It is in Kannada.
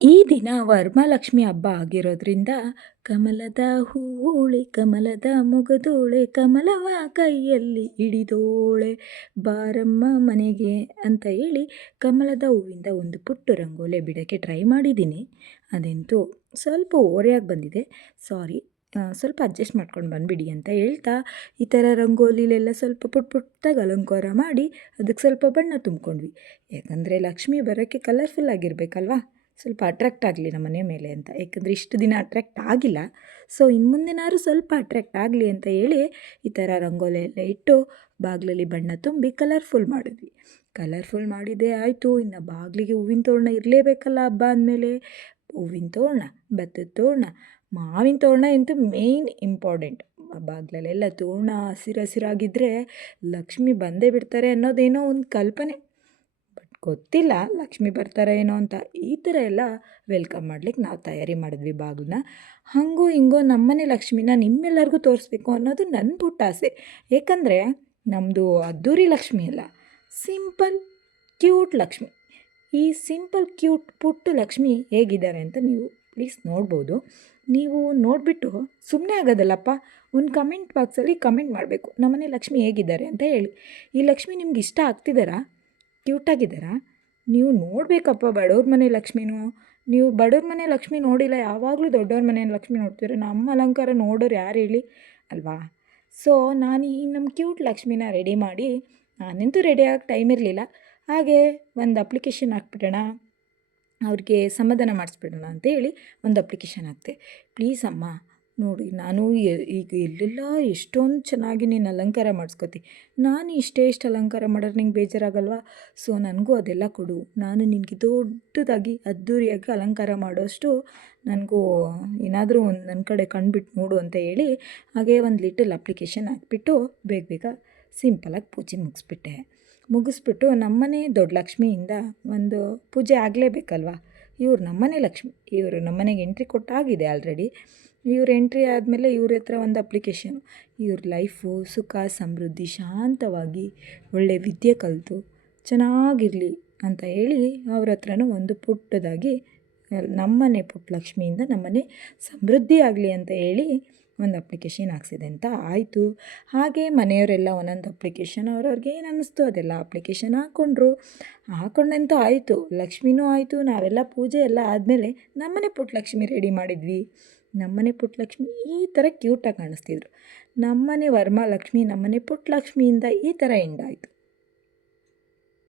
ಈ ದಿನ ವರಮಹಾಲಕ್ಷ್ಮಿ ಹಬ್ಬ ಆಗಿರೋದ್ರಿಂದ ಕಮಲದ ಹೂವೋಳೆ ಕಮಲದ ಮೊಗದೋಳೆ ಕಮಲವ ಕೈಯಲ್ಲಿ ಹಿಡಿದೋಳೆ ಬಾರಮ್ಮ ಮನೆಗೆ ಅಂತ ಹೇಳಿ ಕಮಲದ ಹೂವಿಂದ ಒಂದು ಪುಟ್ಟ ರಂಗೋಲೆ ಬಿಡೋಕ್ಕೆ ಟ್ರೈ ಮಾಡಿದ್ದೀನಿ. ಅದಂತೂ ಸ್ವಲ್ಪ ಓರೆಯಾಗಿ ಬಂದಿದೆ. ಸಾರಿ, ಸ್ವಲ್ಪ ಅಡ್ಜಸ್ಟ್ ಮಾಡ್ಕೊಂಡು ಬಂದುಬಿಡಿ ಅಂತ ಹೇಳ್ತಾ ಈ ಥರ ರಂಗೋಲಿಲೆಲ್ಲ ಸ್ವಲ್ಪ ಪುಟ್ಟದಾಗಿ ಅಲಂಕಾರ ಮಾಡಿ ಅದಕ್ಕೆ ಸ್ವಲ್ಪ ಬಣ್ಣ ತುಂಬ್ಕೊಂಡ್ವಿ. ಯಾಕಂದರೆ ಲಕ್ಷ್ಮಿ ಬರೋಕ್ಕೆ ಕಲರ್ಫುಲ್ ಆಗಿರಬೇಕಲ್ವಾ, ಸ್ವಲ್ಪ ಅಟ್ರ್ಯಾಕ್ಟ್ ಆಗಲಿ ನಮ್ಮ ಮನೆ ಮೇಲೆ ಅಂತ. ಯಾಕಂದರೆ ಇಷ್ಟು ದಿನ ಅಟ್ರ್ಯಾಕ್ಟ್ ಆಗಿಲ್ಲ, ಸೊ ಇನ್ನು ಮುಂದಿನಾದ್ರು ಸ್ವಲ್ಪ ಅಟ್ರ್ಯಾಕ್ಟ್ ಆಗಲಿ ಅಂತ ಹೇಳಿ ಈ ಥರ ರಂಗೋಲಿ ಎಲ್ಲ ಇಟ್ಟು ಬಾಗಿಲಲ್ಲಿ ಬಣ್ಣ ತುಂಬಿ ಕಲರ್ಫುಲ್ ಮಾಡಿದ್ವಿ. ಕಲರ್ಫುಲ್ ಮಾಡಿದ್ದೇ ಆಯಿತು, ಇನ್ನು ಬಾಗಿಲಿಗೆ ಹೂವಿನ ತೋರಣ ಇರಲೇಬೇಕಲ್ಲ ಹಬ್ಬ ಅಂದಮೇಲೆ. ಹೂವಿನ ತೋರಣ, ಭತ್ತದ ತೋರಣ, ಮಾವಿನ ತೋರಣ ಅಂತೂ ಮೇಯ್ನ್ ಇಂಪಾರ್ಟೆಂಟ್. ಬಾಗಿಲಲ್ಲೆಲ್ಲ ತೋರಣ ಹಸಿರಾಗಿದ್ದರೆ ಲಕ್ಷ್ಮಿ ಬಂದೇ ಬಿಡ್ತಾರೆ ಅನ್ನೋದೇನೋ ಒಂದು ಕಲ್ಪನೆ. ಬಟ್ ಗೊತ್ತಿಲ್ಲ ಲಕ್ಷ್ಮಿ ಬರ್ತಾರೆ ಏನೋ ಅಂತ. ಈ ಥರ ಎಲ್ಲ ವೆಲ್ಕಮ್ ಮಾಡ್ಲಿಕ್ಕೆ ನಾವು ತಯಾರಿ ಮಾಡಿದ್ವಿ ಬಾಗಿಲನ್ನ. ಹಾಗೋ ಹಿಂಗೋ ನಮ್ಮನೆ ಲಕ್ಷ್ಮಿನ ನಿಮ್ಮೆಲ್ಲರಿಗೂ ತೋರಿಸ್ಬೇಕು ಅನ್ನೋದು ನನ್ನ ಪುಟ್ಟ ಆಸೆ. ಏಕೆಂದರೆ ನಮ್ಮದು ಅದ್ದೂರಿ ಲಕ್ಷ್ಮಿ ಅಲ್ಲ, ಸಿಂಪಲ್ ಕ್ಯೂಟ್ ಲಕ್ಷ್ಮಿ. ಈ ಸಿಂಪಲ್ ಕ್ಯೂಟ್ ಪುಟ್ಟ ಲಕ್ಷ್ಮಿ ಹೇಗಿದ್ದಾರೆ ಅಂತ ನೀವು ಪ್ಲೀಸ್ ನೋಡ್ಬೋದು. ನೀವು ನೋಡಿಬಿಟ್ಟು ಸುಮ್ಮನೆ ಆಗೋದಲ್ಲಪ್ಪ, ಒಂದು ಕಮೆಂಟ್ ಬಾಕ್ಸಲ್ಲಿ ಕಮೆಂಟ್ ಮಾಡಬೇಕು ನಮ್ಮನೆ ಲಕ್ಷ್ಮಿ ಹೇಗಿದ್ದಾರೆ ಅಂತ ಹೇಳಿ. ಈ ಲಕ್ಷ್ಮಿ ನಿಮ್ಗೆ ಇಷ್ಟ ಆಗ್ತಿದ್ದಾರಾ, ಕ್ಯೂಟಾಗಿದ್ದಾರಾ? ನೀವು ನೋಡಬೇಕಪ್ಪ ಬಡವ್ರ ಮನೆ ಲಕ್ಷ್ಮಿನೂ. ನೀವು ಬಡವ್ರ ಮನೆ ಲಕ್ಷ್ಮಿ ನೋಡಿಲ್ಲ, ಯಾವಾಗಲೂ ದೊಡ್ಡವ್ರ ಮನೆ ಲಕ್ಷ್ಮಿ ನೋಡ್ತೀರ. ನಮ್ಮ ಅಲಂಕಾರ ನೋಡೋರು ಯಾರು ಹೇಳಿ ಅಲ್ವಾ? ಸೊ ನಾನು ಈ ನಮ್ಮ ಕ್ಯೂಟ್ ಲಕ್ಷ್ಮಿನ ರೆಡಿ ಮಾಡಿ, ನಾನಂತೂ ರೆಡಿಯಾಗಿ ಟೈಮ್ ಇರಲಿಲ್ಲ, ಹಾಗೆ ಒಂದು ಅಪ್ಲಿಕೇಶನ್ ಹಾಕ್ಬಿಡೋಣ, ಅವ್ರಿಗೆ ಸಮಾಧಾನ ಮಾಡಿಸ್ಬಿಡೋಣ ಅಂತೇಳಿ ಒಂದು ಅಪ್ಲಿಕೇಶನ್ ಹಾಕ್ತೆ. ಪ್ಲೀಸ್ ಅಮ್ಮ ನೋಡಿ, ನಾನು ಈಗ ಎಲ್ಲೆಲ್ಲ ಎಷ್ಟೊಂದು ಚೆನ್ನಾಗಿ ನೀನು ಅಲಂಕಾರ ಮಾಡಿಸ್ಕೊತಿ, ನಾನು ಇಷ್ಟು ಅಲಂಕಾರ ಮಾಡೋರು ನಿಂಗೆ ಬೇಜಾರಾಗಲ್ವಾ? ಸೊ ನನಗೂ ಅದೆಲ್ಲ ಕೊಡು, ನಾನು ನಿನಗೆ ದೊಡ್ಡದಾಗಿ ಅದ್ಧೂರಿಯಾಗಿ ಅಲಂಕಾರ ಮಾಡೋಷ್ಟು ನನಗೂ ಏನಾದರೂ ಒಂದು ನನ್ನ ಕಡೆ ಕಣ್ಬಿಟ್ಟು ನೋಡು ಅಂತ ಹೇಳಿ ಹಾಗೆ ಒಂದು ಲಿಟಲ್ ಅಪ್ಲಿಕೇಶನ್ ಹಾಕ್ಬಿಟ್ಟು ಬೇಗ ಸಿಂಪಲಾಗಿ ಪೂಜೆ ಮುಗಿಸ್ಬಿಟ್ಟು ನಮ್ಮನೆ ದೊಡ್ಡ ಲಕ್ಷ್ಮಿಯಿಂದ ಒಂದು ಪೂಜೆ ಆಗಲೇಬೇಕಲ್ವ. ಇವ್ರು ನಮ್ಮನೆ ಲಕ್ಷ್ಮಿ, ಇವರು ನಮ್ಮನೆಗೆ ಎಂಟ್ರಿ ಕೊಟ್ಟಾಗಿದೆ ಆಲ್ರೆಡಿ. ಇವ್ರು ಎಂಟ್ರಿ ಆದಮೇಲೆ ಇವ್ರ ಹತ್ರ ಒಂದು ಅಪ್ಲಿಕೇಶನು, ಇವ್ರ ಲೈಫು ಸುಖ ಸಮೃದ್ಧಿ ಶಾಂತವಾಗಿ ಒಳ್ಳೆ ವಿದ್ಯೆ ಕಲಿತು ಚೆನ್ನಾಗಿರಲಿ ಅಂತ ಹೇಳಿ ಅವ್ರ ಹತ್ರನೂ ಒಂದು ಪುಟ್ಟದಾಗಿ ನಮ್ಮನೆ ಪುಟ್ಟ ಲಕ್ಷ್ಮಿಯಿಂದ ನಮ್ಮನೆ ಸಮೃದ್ಧಿ ಆಗಲಿ ಅಂತ ಹೇಳಿ ಒಂದು ಅಪ್ಲಿಕೇಶನ್ ಹಾಕ್ಸಿದೆ ಅಂತ ಆಯಿತು. ಹಾಗೆ ಮನೆಯವರೆಲ್ಲ ಒಂದೊಂದು ಅಪ್ಲಿಕೇಶನ್ ಅವ್ರವ್ರಿಗೆ ಏನು ಅನ್ನಿಸ್ತು ಅದೆಲ್ಲ ಅಪ್ಲಿಕೇಶನ್ ಹಾಕ್ಕೊಂಡಂತೂ ಆಯಿತು, ಲಕ್ಷ್ಮಿನೂ ಆಯಿತು. ನಾವೆಲ್ಲ ಪೂಜೆ ಎಲ್ಲ ಆದಮೇಲೆ ನಮ್ಮನೆ ಪುಟ್ಟ ಲಕ್ಷ್ಮಿ ರೆಡಿ ಮಾಡಿದ್ವಿ. ನಮ್ಮನೆ ಪುಟ್ಟ ಲಕ್ಷ್ಮಿ ಈ ಥರ ಕ್ಯೂಟಾಗಿ ಕಾಣಿಸ್ತಿದ್ರು. ನಮ್ಮನೆ ವರಮಹಾಲಕ್ಷ್ಮಿ ನಮ್ಮನೆ ಪುಟ್ಟ ಲಕ್ಷ್ಮಿಯಿಂದ ಈ ಥರ ಎಂಡಾಯಿತು.